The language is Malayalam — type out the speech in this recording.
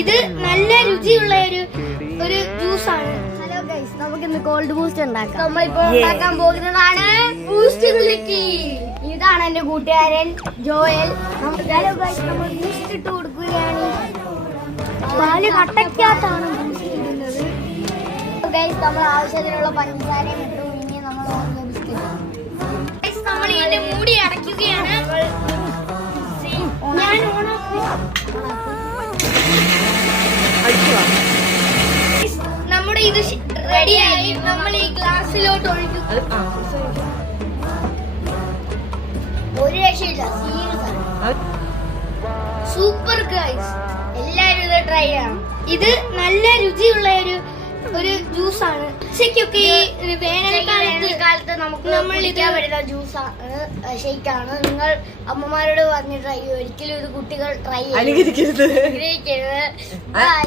ഇത് നല്ല രുചിയുള്ള ഒരു ജ്യൂസാണ്. ഹലോ ഗൈസ്, നമുക്ക് ഇന്ന് കോൾഡ് ബൂസ്റ്റ് ഉണ്ടാക്കാം. നമ്മളിപ്പോ ഉണ്ടാക്കാൻ പോകുന്നതാണ് ബൂസ്റ്റ് മിൽക്ക്. ഇതാണ് എന്റെ കൂട്ടുകാരൻ ജോയൽ. ഹലോ ഗൈസ്, നമ്മൾ ബൂസ്റ്റ് ഇട്ട് കൊടുക്കുകയാണ്. പാല് കട്ടയ്ക്കകത്താണ് ബൂസ്റ്റ് ഇടുന്നത്. ഗൈസ്, നമ്മൾ ആവശ്യത്തിനുള്ള പഞ്ചസാരയും ഇട്ടു. ഇനി നമ്മൾ ഓരോ ബിസ്ക്കറ്റ് നമ്മൾ ഇതിന്റെ മൂടി അടയ്ക്കുകയാണ്. ഞാൻ നമ്മുടെ ഇത് റെഡിയായി. നമ്മൾ ഈ ഗ്ലാസ്സിലോട്ട് ഒഴിക്കും. ഒരു രക്ഷയില്ല, സീരിയസ് ആണ്. സൂപ്പർ ഗൈസ്, എല്ലാരും ഇത് ട്രൈ ചെയ്യണം. ഇത് നല്ല രുചിയുള്ള ഒരു ജ്യൂസാണ്. ഉച്ചയ്ക്കൊക്കെ ഈ വേനൽക്കാലത്ത് നമ്മൾ കുടിക്കാൻ പറ്റുന്ന ജ്യൂസാണ്, ഷേക്കാണ്. നിങ്ങൾ അമ്മമാരോട് പറഞ്ഞ് ട്രൈ ചെയ്യും. ഒരിക്കലും ഇത് കുട്ടികൾ ട്രൈ ചെയ്യും. അനുകരിക്കരുത്. അനുകരിക്കരുത്. ബൈ.